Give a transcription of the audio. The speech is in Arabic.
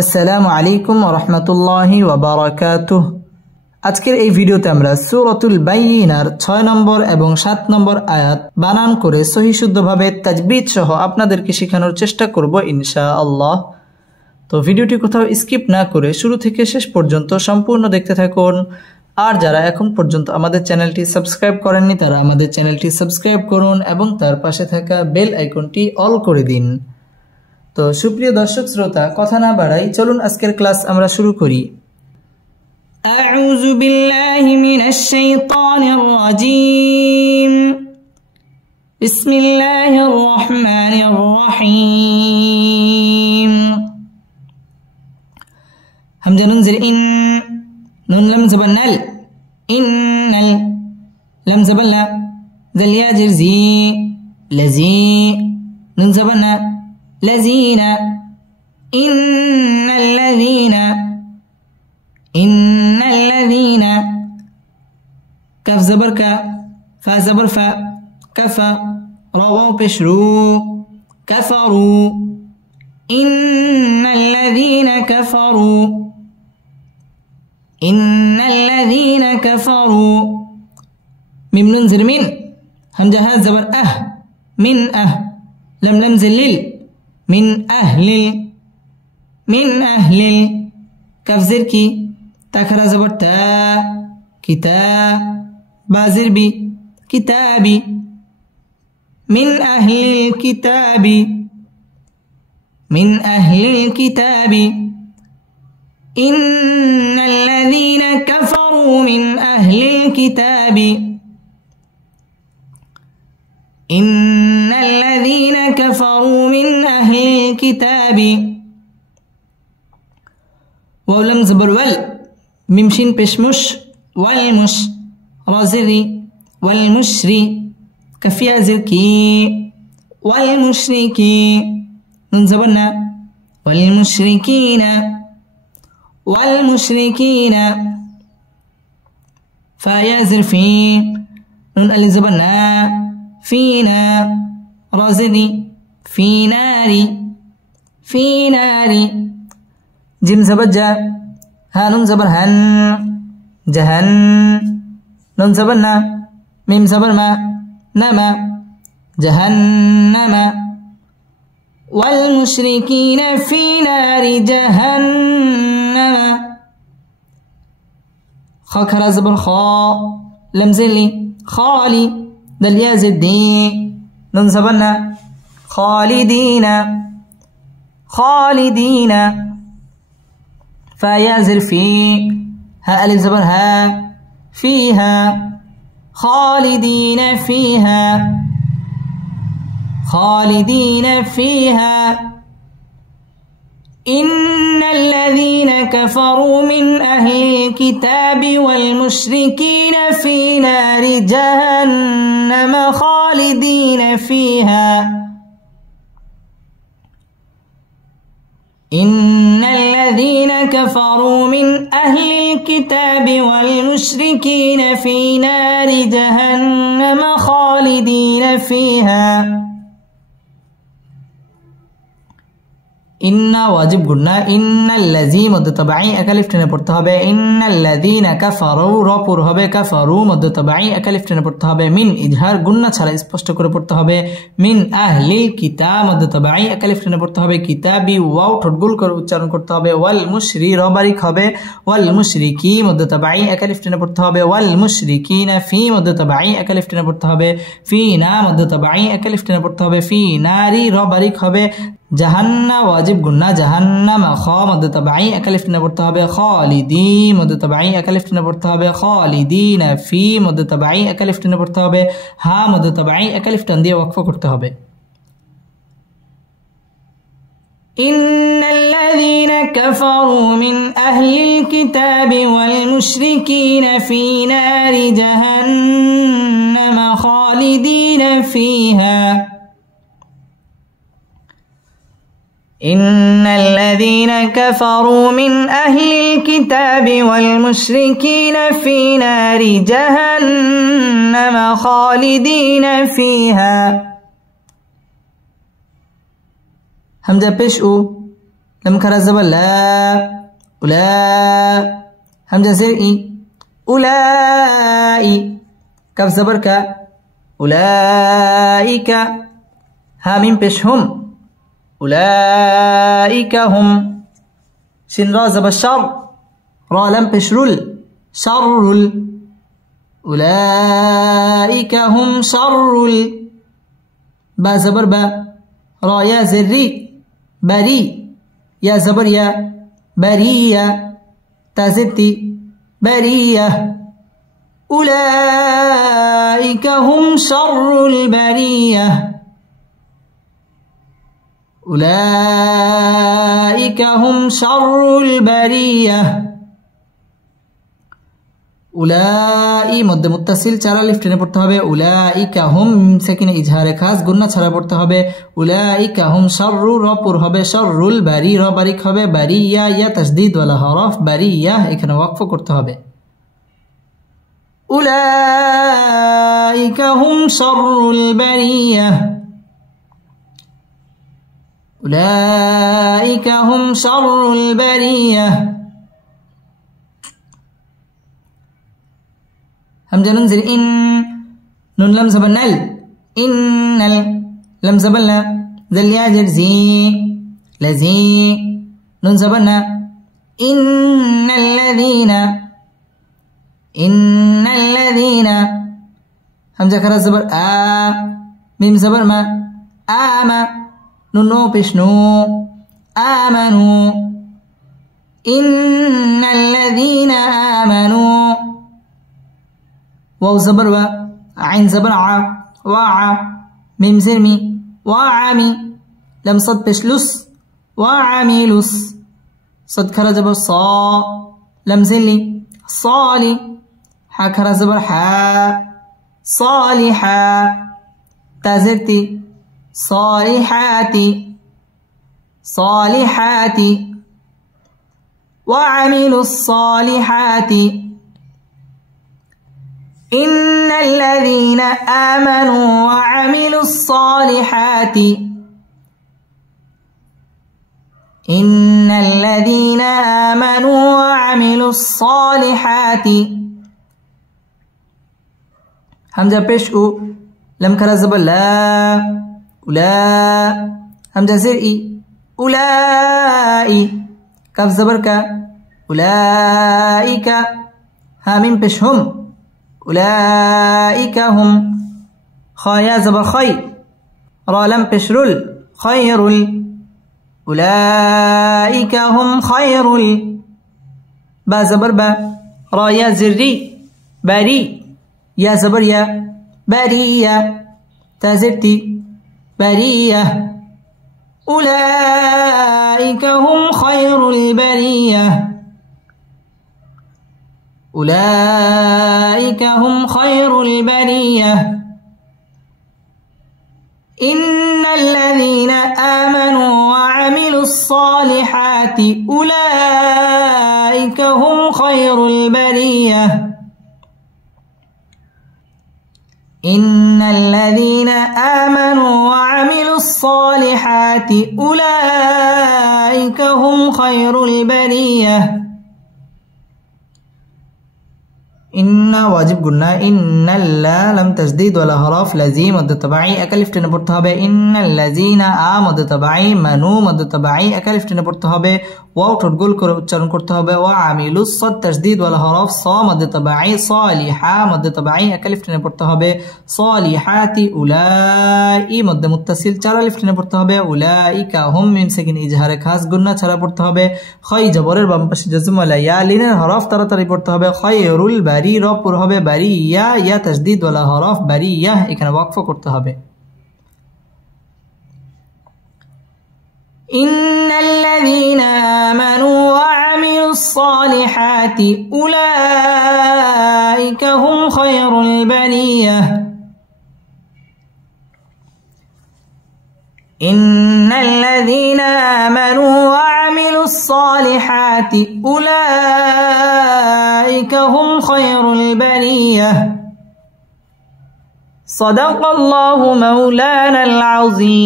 আসসালামু আলাইকুম ওয়া রাহমাতুল্লাহি ওয়া বারাকাতুহু। আজকের এই ভিডিওতে আমরা সূরাতুল বাইয়িনার 6 নম্বর এবং 7 নম্বর আয়াত বানান করে সহি শুদ্ধভাবে তাজবিদ সহ আপনাদেরকে শেখানোর চেষ্টা করব ইনশাআল্লাহ। তো ভিডিওটি কোথাও স্কিপ না করে শুরু থেকে শেষ পর্যন্ত সম্পূর্ণ দেখতে থাকুন। আর যারা এখন পর্যন্ত আমাদের চ্যানেলটি সাবস্ক্রাইব করেননি তারা আমাদের চ্যানেলটি সাবস্ক্রাইব করুন এবং তার পাশে থাকা বেল আইকনটি অল করে দিন। তো সুপ্রিয় দর্শক শ্রোতা, কথা না বাড়াই চলুন আজকের ক্লাস আমরা শুরু করি। আউযু বিল্লাহি মিনাশ শাইতানির রাজীম। বিসমিল্লাহির রহমানির রহিম। হামজা নুন জির ইন, নুন লাম জবর নাল, ইন্নাল, লাম জবর লা, জাল ইয়া জির জি, লাজি, নুন জবর না, الذين إن الذين كف زبر كا فا زبر فا كفا رواه بشرو كفروا إن الذين كفروا ميم ننزل من همزة ها زبر من لم زلل من أهل كف زر کی تاخرا زبر تا كتاب بازر بي كتابي من أهل الكتاب إن الذين كفروا من أهل الكتاب إن الذين كفروا من أهل الكتاب ولم زبر وال ميم شين بشمش والمش رازري والمشري كفيا زركي والمشركي نون زبرنا والمشركين فيا زرفي نون ألي زبرنا فينا رازني في ناري جيم زبر جا ها نون زبر هن جهن نون زبر نا ميم زبر ما نما جهنم والمشركين في نار جهنم خاكرا زبر خا لم زلي خالي دل يا زدي نون زبرنا خالدين فيا زر في ها ألف زبر ها فيها خالدين فيها إن الذين كفروا من أهل الكتاب والمشركين في نار جهنم خالدين فيها إن الذين كفروا من أهل الكتاب والمشركين في نار جهنم خالدين فيها ইন্না ওয়াজিব গুন্না ইন্নাল্লাযী মধ্য তাবাঈ একালিফ টেনে পড়তে হবে ইন্নাল্লাযীনা কাফারু র পুর হবে কাফারু মধ্য তাবাঈ একালিফ টেনে পড়তে হবে মিন ইজহার গুন্না ছাড়া স্পষ্ট করে পড়তে হবে মিন আহলিল কিতাব মধ্য তাবাঈ একালিফ টেনে পড়তে হবে কিতাবি ওয়াও ঠোঁট গোল করে উচ্চারণ করতে হবে ওয়াল মুশরি র বারিক হবে ওয়াল মুশরিকি মধ্য তাবাঈ একালিফ টেনে পড়তে হবে ওয়াল মুশরিকিনা ফি মধ্য তাবাঈ একালিফ টেনে পড়তে হবে ফিনা মধ্য তাবাঈ একালিফ টেনে পড়তে হবে ফি নারি র বারিক হবে জাহান্না ওয়াজিব গুন্না জাহান্নাম খ মধ্য তাবাঈ একালিফ টেনে পড়তে হবে খালিদি মধ্য তাবাঈ একালিফ টেনে পড়তে হবে খালিদিনা ফি মধ্য তাবাঈ একালিফ টেনে পড়তে হবে হা মধ্য তাবাঈ একালিফ টান দিয়ে ওয়াকফ করতে হবে ইন্নাল্লাযীনা কাফারু মিন আহলিল কিতাবি ওয়াল মুশরিকিনা ফি নারি জাহান্নাম খালিদিনা ফিহা إن الذين كفروا من أهل الكتاب والمشركين في نار جهنم خالدين فيها همزة بش لم خرج زبر لا أولا همزة زر إي أولئي كف زبر كا أولئك ها ميم پیش هم أولئك هم شين را زبر شر را لم پیش رل شر أولئك هم شر با زبر با را يا زري بري يا زبر يا برية تازبتي برية أولئك هم شر البرية أولئك هم شر البرية উলাই মধ্যে মুত্তাসিল চার আলিফ টেনে পড়তে হবে উলাইকা হুম সাকিনে ইজহারে খাস গুন্না ছাড়া পড়তে হবে উলাইকা হুম শাররু র পুর হবে শাররুল বারি র বারিক হবে বারিয়া ইয়া তাসদীদ ওয়ালা হরফ বারিয়া এখানে ওয়াকফ করতে হবে উলাইকা হুম শাররুল বারিয়া উলাইকা হুম শাররুল বারিয়া همزة ننزل إن نون لم زبنا إن لم زبنا ذل ياجر زي لزي نون زبنا إن الذين همزة كرا زبر ميم زبر ما آما نون نو بشنو آمنوا إن الذين آمنوا واو زبر و عين زبر ع وع ميم زرمي وعمي لم صد بشلس وعملس صد كرا زبر صا لم زلي صالي ح كرا زبر حا صالحا تازرتي صالحاتي صالحاتي وعملوا الصالحات إن الذين آمنوا وعملوا الصالحات إن الذين آمنوا وعملوا الصالحات همزة بشء لم كرزب لا أولا همزة زرئي أولئي كف زبرك أولئك هامين بشهم أولئك هم خايا زبر خي را لم بشرل خير أولئك هم خير با زبر با را يا زري بري يا زبر يا برية تازرتي برية أولئك هم خير البرية أولئك هم خير البرية إن الذين آمنوا وعملوا الصالحات أولئك هم خير البرية إن الذين آمنوا وعملوا الصالحات أولئك هم خير البرية إن واجب قلنا إن لا لم تجديد ولا حرف لازم مد تبعي أكلف টেনে পড়তে হবে إن الذين مد تبعي منو مد تبعي أكلف টেনে পড়তে হবে ওয়াও ঠোঁট গোল করে উচ্চারণ করতে হবে وعملوا الصاد تجديد ولا حرف صا مد تبعي صالحا مد تبعي أكلف টেনে পড়তে হবে صالحات أولئك مد متصل চার আলিফ টেনে পড়তে হবে أولئك هم মিম সাকিন ইজহারে খাস গুন্না ছাড়া পড়তে হবে খই জবরের বাম পাশে জজম ওয়ালা ইয়া লিনের হরফ তাড়াতাড়ি পড়তে হবে খায়রুল বারি র পুর হবে বারিয়া ইয়া তাসদীদ ওয়ালা হরফ বারিয়া এখানে ওয়াকফ করতে হবে إن الذين آمنوا وعملوا الصالحات أولئك هم خير البرية إن الذين آمنوا وعملوا الصالحات أولئك هم خير البرية صدق الله مولانا العظيم.